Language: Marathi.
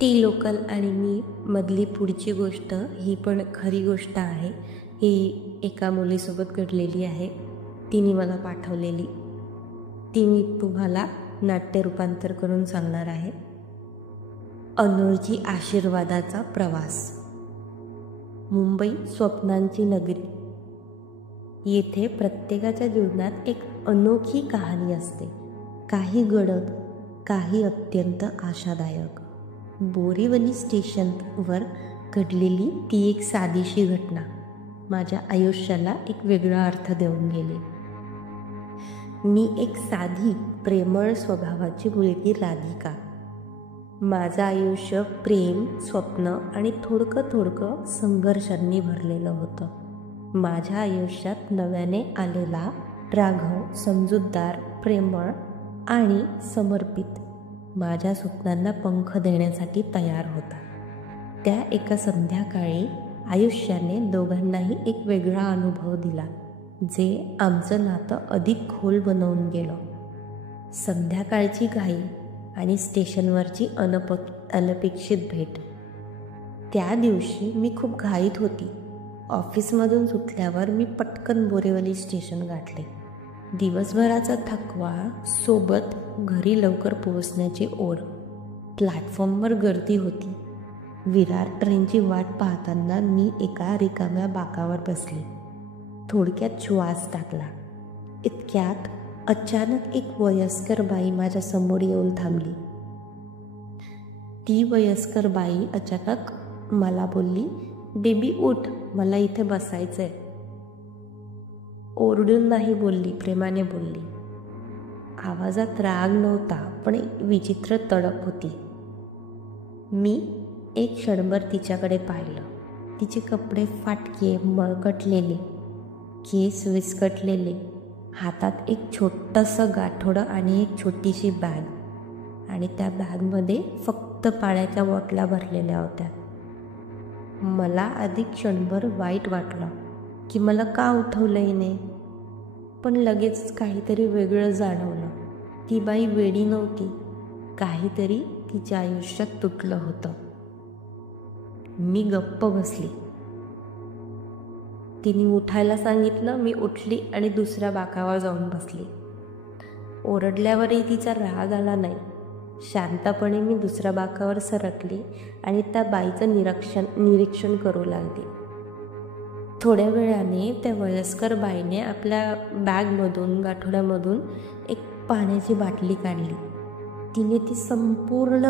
ती लोकल आणि मी मधली पुढची गोष्ट ही पण खरी गोष्ट आहे. ही एका मुलीसोबत घडलेली आहे. तिने मला पाठवलेली. ती मी तुम्हाला नाट्य रूपांतर करून सांगणार आहे. अनोळखी आशीर्वादाचा प्रवास. मुंबई स्वप्नांची नगरी. येथे प्रत्येकाच्या जीवनात एक अनोखी कहाणी असते. काही गडद, काही अत्यंत आशादायक. बोरीवली स्टेशनवर घडलेली ती एक साधीशी घटना माझ्या आयुष्याला एक वेगळा अर्थ देऊन गेली. मी एक साधी, प्रेमळ स्वभावाची मुलगी राधिका. माझं आयुष्य प्रेम, स्वप्न आणि थोडकं संघर्षांनी भरलेलं होतं. माझ्या आयुष्यात नव्याने आलेला राघव समजूतदार, प्रेमळ आणि समर्पित माझ्या स्वप्नांना पंख देण्यासाठी तयार होता. त्या एका संध्याकाळी आयुष्याने दोघांनाही एक वेगळा अनुभव दिला, जे आमचं नातं अधिक खोल बनवून गेलं. संध्याकाळची घाई आणि स्टेशनवरची अनपेक्षित भेट. त्या दिवशी मी खूप घाईत होती. ऑफिसमधून सुटल्यावर मी पटकन बोरीवली स्टेशन गाठले. दिवसभराचा थकवा सोबत घरी लवकर पोहोचण्याची ओढ. प्लॅटफॉर्मवर गर्दी होती. विरार ट्रेनची वाट पाहताना मी एका रिकाम्या बाकावर बसले. थोडक्यात श्वास टाकला. इतक्यात अचानक एक वयस्कर बाई माझ्या समोर येऊन थांबली. ती वयस्कर बाई अचानक मला बोलली, "बेबी उठ, मला इथे बसायचंय." ओरडून नाही बोलली, प्रेमाने बोलली. आवाजात राग नव्हता, पण एक विचित्र तडप होती. मी एक क्षणभर तिच्याकडे पाहिलं. तिचे कपडे फाटके, मळकटलेले, केस विस्कटलेले, हातात एक छोटंसं गाठोडं आणि एक छोटीशी बॅग, आणि त्या बॅगमध्ये फक्त पाण्याच्या बॉटला भरलेल्या होत्या. मला आधी क्षणभर वाईट वाटलं की मला का उठवलं हिने, पण लगेच काहीतरी वेगळं जाणवलं. ती बाई वेडी नव्हती, काहीतरी तिच्या आयुष्यात तुटलं होतं. मी गप्प बसली. तिने उठायला सांगितलं. मी उठली आणि दुसऱ्या बाकावर जाऊन बसली. ओरडल्यावरही तिचा राग आला नाही. शांतपणे मी दुसऱ्या बाकावर सरकली आणि त्या बाईचं निरीक्षण करू लागले. थोड्या वेळाने त्या वयस्कर बाईने आपल्या बॅगमधून, गाठोड्यामधून एक पाण्याची बाटली काढली. तिने ती संपूर्ण